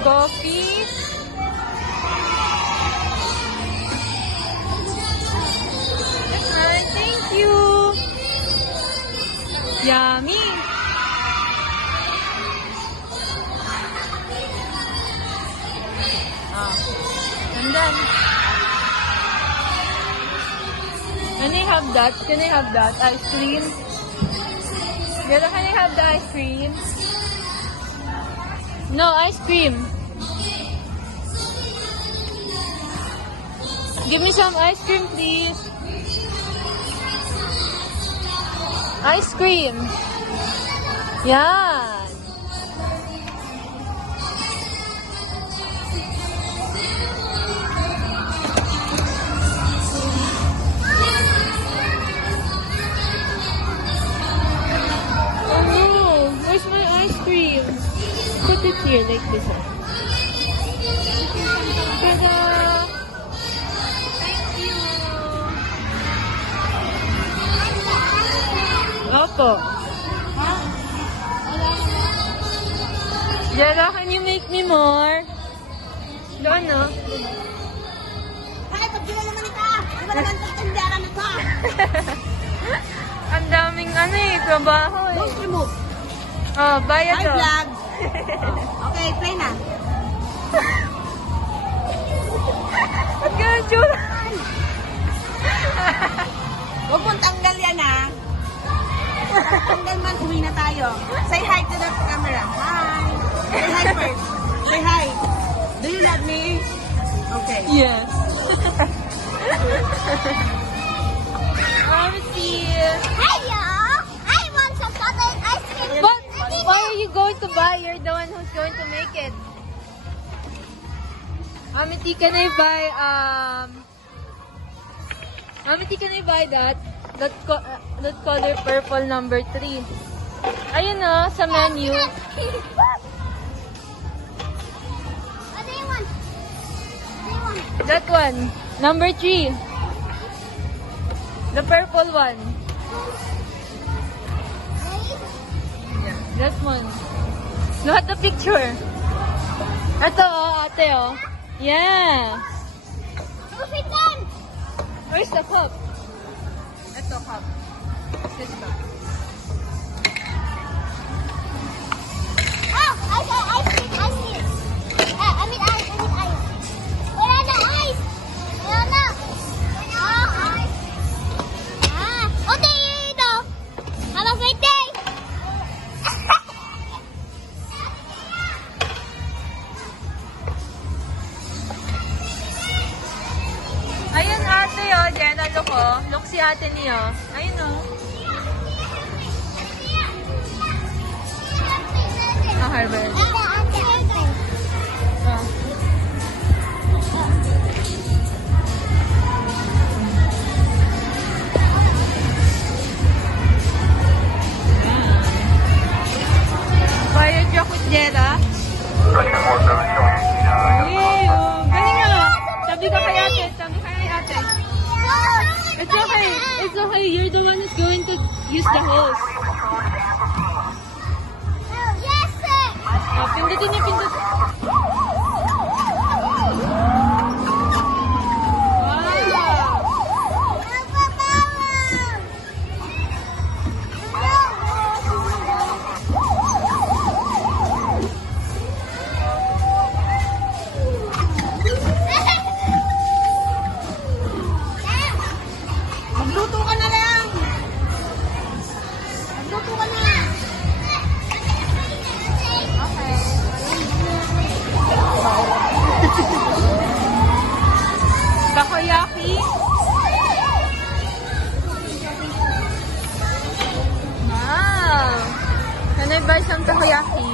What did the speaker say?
Coffee. Thank you. Yummy. And then, can I have that? Can I have that ice cream? Yada, can I have the ice cream? No, ice cream. Give me some ice cream, please. Ice cream. Yan. Oh no, where's my ice cream? Put it here like this. Ta-da! Thank you. Opo. Jella, can you make me more? Doon, no? Ay, pag gila naman ito! Di ba naman tatandaan ito? Ang daming trabaho eh. Don't remove. Oh, bayad Hi, to. vlog! Okay, play na. Ba't ganun, Chula? Huwag mong tanggal yan, ha? Tanggal man, uwi na tayo. Say hi to the camera. Hi! Say hi first. Say hi. Do you love me? Okay. Yes. see. Hello! I want some chocolate ice cream. But why are you going to buy? You're the one who's going to make it. Amity, can I buy Amity, can I buy that color purple number 3? Ayun na, sa menu. What do you want? That one, number 3. The purple one. That one. Look at the picture. Ito, oh, ate, oh. Yes. Open them! Where's the cup? Ito, cup. This cup. Oh, I see it. I mean ice. Where are the ice? Where are the? Oh, ice. Ah, okay, ito. Have a great day. Ayun, ate, oh. Jenna, look, oh. Look si ate niyo. Ayun, oh. Ah, Harvard. Ah. Fire truck with Jetta. Ew, galing nga. Sabi ka kay ate. It's okay. It's okay. You're the one who's going to use the hose. Yes, sir. Oh, pindutin niya, pindutin. Magluto ka na lang. Magluto ka na. Takoyaki. Wow. Can I buy some takoyaki?